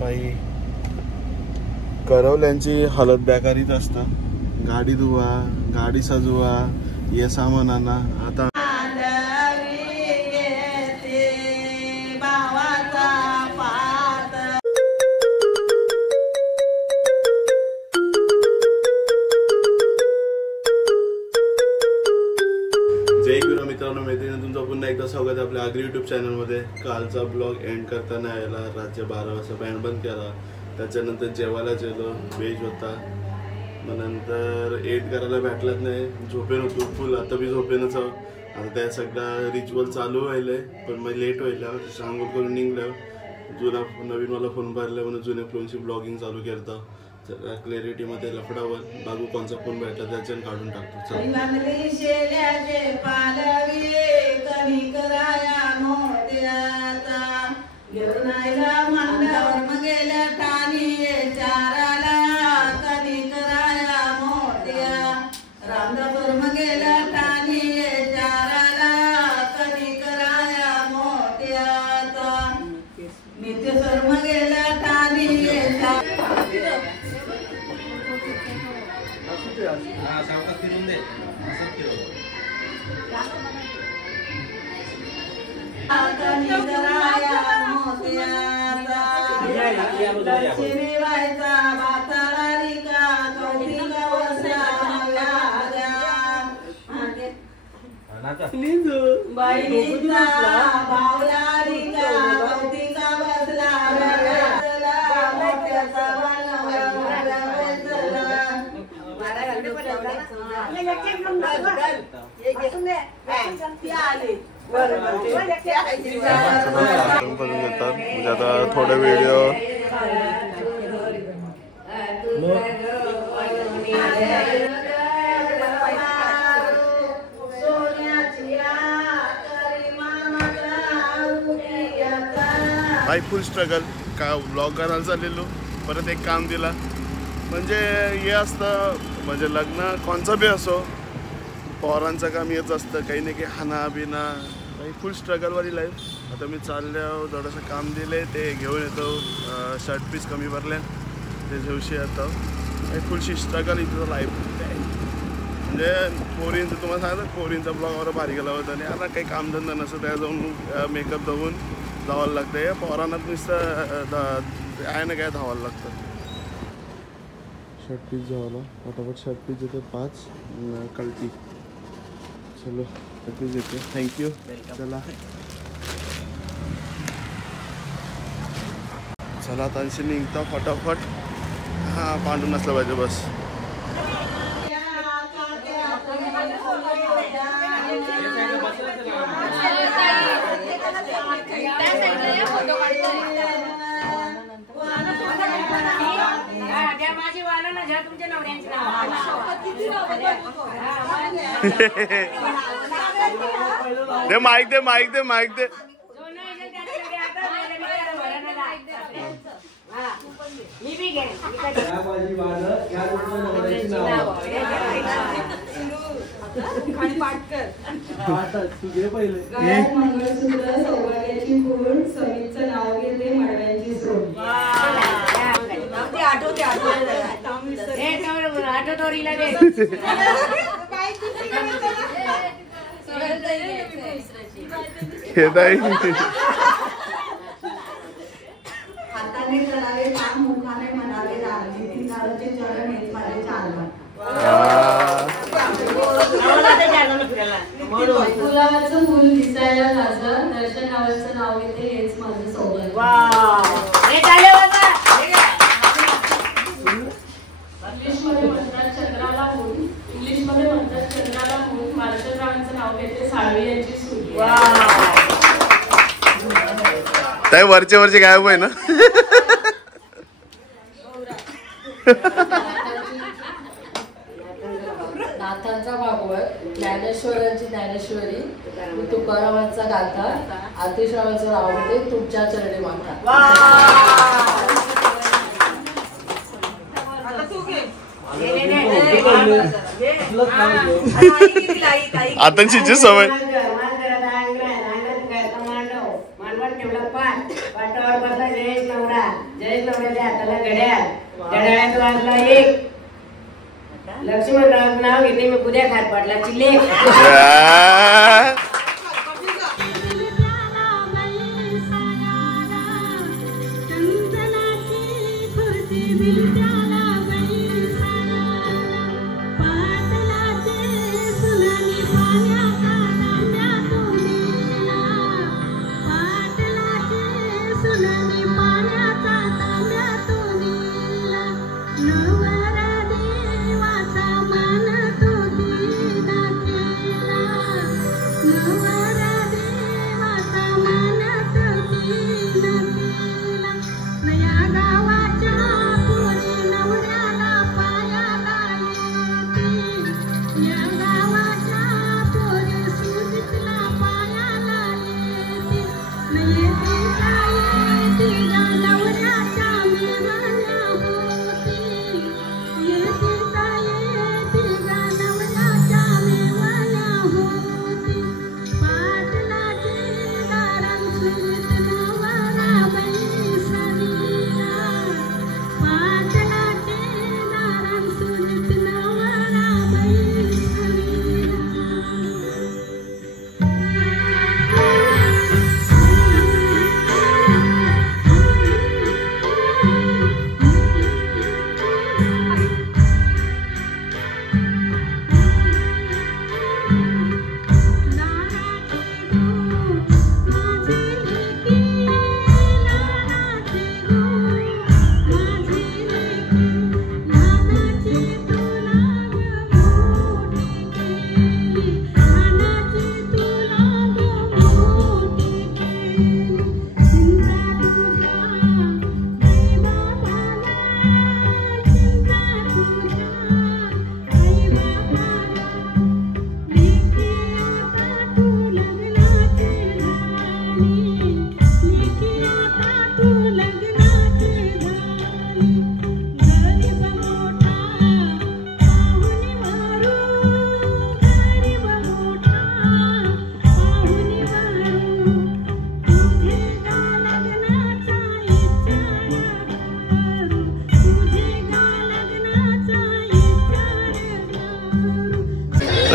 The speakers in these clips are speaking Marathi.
पायी करवल्यांची हालत बेकारीच असतं. गाडी धुवा, गाडी सजवा, ये सामान आणा. आता मित्रांनो, मैत्रिणी तुमचं पुन्हा एकदा स्वागत आहे आपल्या आगरी यूट्यूब चॅनलमध्ये. कालचा ब्लॉग एंड करताना यायला रात्री 12 वाजता बँड बंद केला. त्याच्यानंतर जेवायला गेलो, व्हेज होता. मग नंतर एट करायला भेटलाच नाही, झोपेन होतो फुल. आता बी झोपेनच आहो. आता त्या सगळा रिच्युअल चालू व्हायला आहे, पण मग लेट व्हायला सांगून करून निघलं. जुना नवीन मला फोन भरला म्हणून जुन्या फोनची ब्लॉगिंग चालू करतो. क्लॅरिटीमध्ये लफडावर बाबू कोणचा फोन भेटला त्याच्यानं काढून टाकतो. म्हणजे आता थोडे व्हिडिओ बाई फुल स्ट्रगल का ब्लॉग करायला चाललेलो. परत एक काम दिला म्हणजे हे असतं, म्हणजे लग्न कोणचं बी असो पोरांचं काम येत असतं, काही नाही काही हाना बिना, काही फुल स्ट्रगलवाली लाईफ. आता मी चालल्यावर थोडंसं काम दिले ते घेऊन येतो. शर्ट पीस कमी भरले ते दिवशी येतो. काही फुलशी स्ट्रगल इथं लाईफ. म्हणजे पोरींचं तुम्हाला सांगतं, पोरींचा ब्लॉगवर भारी गेला होता आणि आता काही कामधंदा नसतं, त्या जाऊन मेकअप धावून धावायला लागतं. या पोरांना नुसतं आहे ना काय धावायला लागतं. शर्ट पीस जावाला फटाफट शर्ट पीस देते 5 कल्टी. चलो शर्ट पीस देते. थँक्यू. चला चला आता निघता फटाफट. हां पांडून नसलं पाहिजे बस. दे माईक दे माईक दे माईक दे. मंगळसूत्र सौभाग्याची खूण, समीचं नाव घेते मडव्यांची सोड. हाताने करावे काम, मुखाने म्हणावे राम. नितीन दारूचे चरण हेच माझे चालवा. गुलाबाचं फुल दिसायला लाजलं, दर्शन नावाचं नाव घेते हेच माझं सौभाग्य. इंग्लिशमध्ये म्हणतात चंद्राला मूल, इंग्लिशमध्ये म्हणतात चंद्राला मूल. मार्शलरावांचं नाव घेते साळवी यांची सूर्य. काय वरचे वरचे गायब आहे ना. नाथांचा भागवत, ज्ञानेश्वरांची ज्ञानेश्वरी, तुकारामांचा गाथा, आतिशरावांचं नाव घेते तुमच्या चरणी माता. आता शिची सवय. वाटावर बसला जयेश नवरा जयेश नवऱ्याच्या हाताला घड्याळ, घड्याळात वाजला 1. लक्ष्मणराव नाव घेते मी उद्या खारपाटलाची लेक.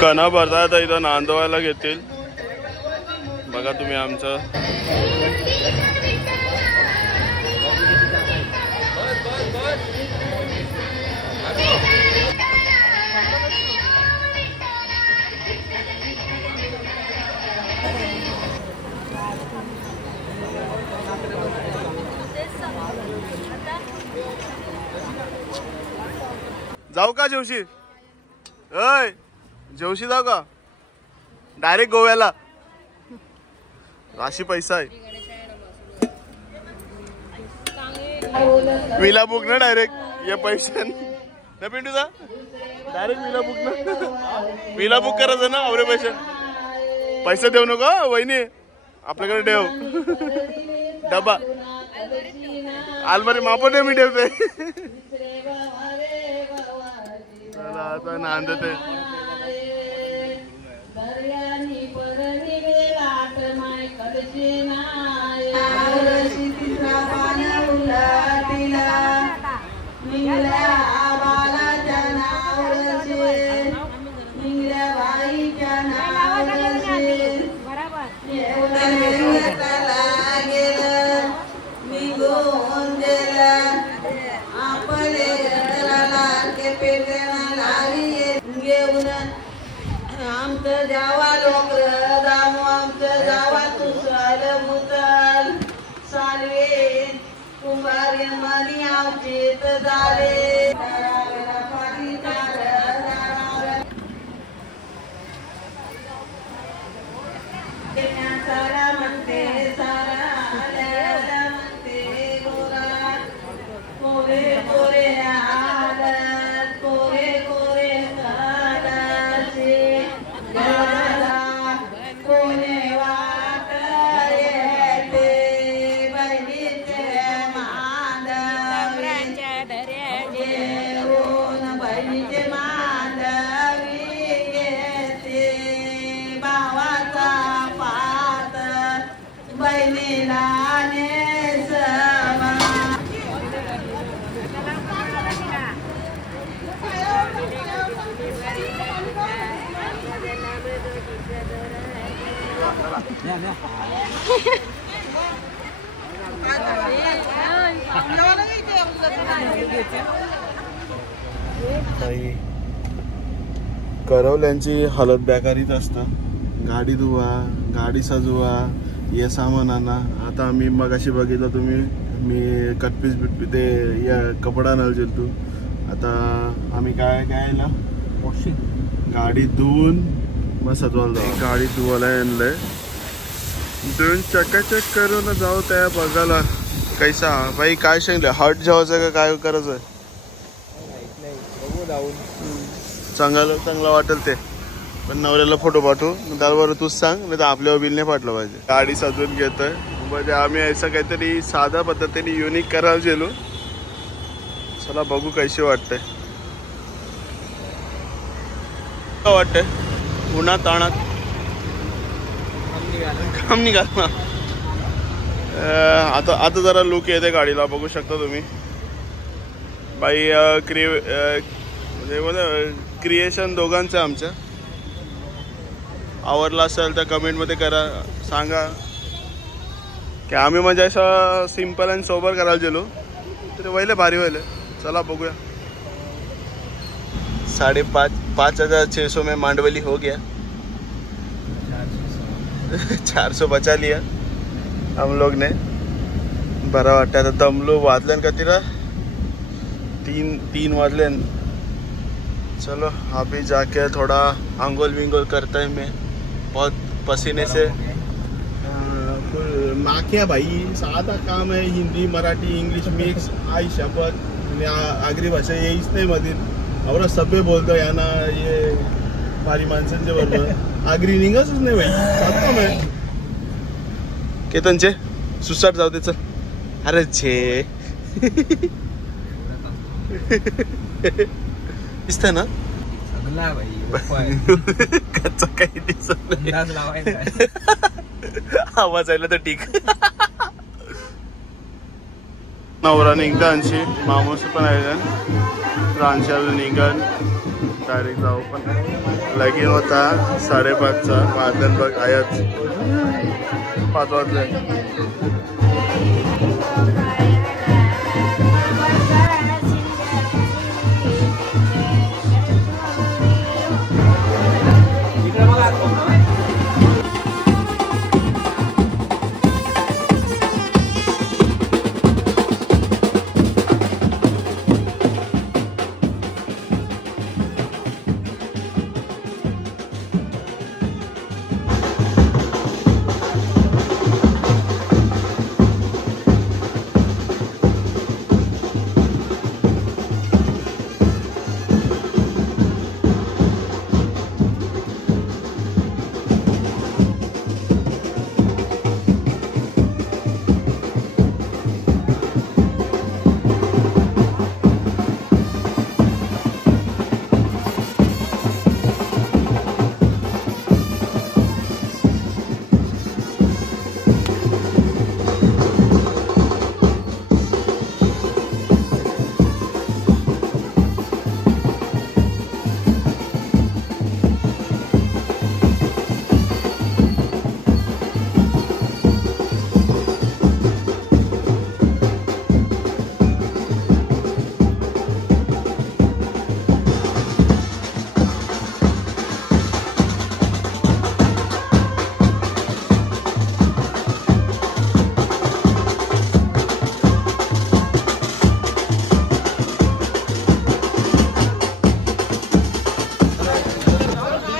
कणा भरतात इथं नांदवायला घेतील बघा तुम्ही आमचं. जाऊ का जेवशी? अय जेवशी जाऊ का? डायरेक्ट गोव्याला राशी पैसा आहे. विला बुक ना डायरेक्ट ये पैसे ना पिंटूचा डायरेक्ट विला बुक ना विला बुक करायचं ना. अवरे पैसे देऊ नको वहिनी आपल्याकडे ठेव डबा आलमारी मापट मी ठेवते. चला आता नांदते. आमचं जावा लोकर दामो आमचं जावा तुसळ मुतल सालवे कुंभार मनी आवचेत झाले. सारा म्हणते सारा म्हणते गोरा कोरे कोरे आदत कोरे कोरे कालाचे गाला कोणे वाट येते बहिणीचे मांडव्यांच्या दर्याचे होऊन बहिणीचे मांडवी येते भावाचा पात बहिणीला नेसवा. करवल्यांची हालत बेकारीच असतं. गाडी धुवा, गाडी सजवा, हे सामान आणा. आता आम्ही मगाशी बघितलं तुम्ही, मी कटपीस बिटपी ते या कपडा आणायला तू. आता आम्ही काय ना गाडी धुवून मग सजवायला जाऊ. गाडी धुवायला आणलंय, दोन चकाचक करून जाऊ त्या बघायला कैसा भाई. काय सांगितलं, हट जेवायचं का काय करायचं? चांगलं वाटेल ते, पण नवऱ्याला फोटो पाठवू त्याबरोबर तूच सांग, नाही तर आपल्यावर बिल नाही पाठलं पाहिजे. गाडी सजवून घेतोय म्हणजे आम्ही असं काहीतरी साध्या पद्धतीने युनिक करायला गेलो. चला बघू कशी वाटतंय. वाटतंय उन्हात ताणात काम निघाल. आता जरा लुक येते गाडीला, बघू शकता तुम्ही. बाई म्हणजे क्रिएशन दोघांचं आमच्या. आवडला असेल तर कमेंटमध्ये करा, सांगा की आम्ही म्हणजे असं सिंपल आणि सोबर करायला गेलो तर वहिले भारी व्हायला. चला बघूया. 5,500 में मांडवली हो गया. 400 बचा लिया हम लोग ने. बरा वाटतं. आता दमलो. वाजल्यान का तिला 3 वाजल्यान. चलो अभी जाके थोड़ा अंगोल विंगोल करता है मैं, बहुत पसीने से. नाक्या भाई साधा काम है. Hindi Marathi English mix. आई शपथ आगरी भाषा येईच नाही मधील. आवडा सभ्य बोलतो यांना ये भारी माणसांच्या बरोबर आगरी निघच नाही भाई. साधतो मैं केतनचे सुसाट जाऊ दे. चल अरे छे दिसत ना कच्चा काही दिसत नाही. आवाज आला तर ठीक. नवरा निघता अंशी, मामूस पण आहे. रांशाला निघन डायरेक्ट जाऊ. पण लगीन होता 5:30चा. वाजल्यान बघ आयाच 5 वाजले.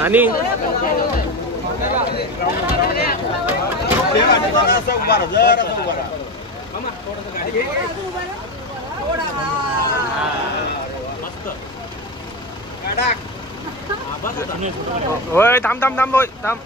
आणि होय थांब थांब थांब होय थांब.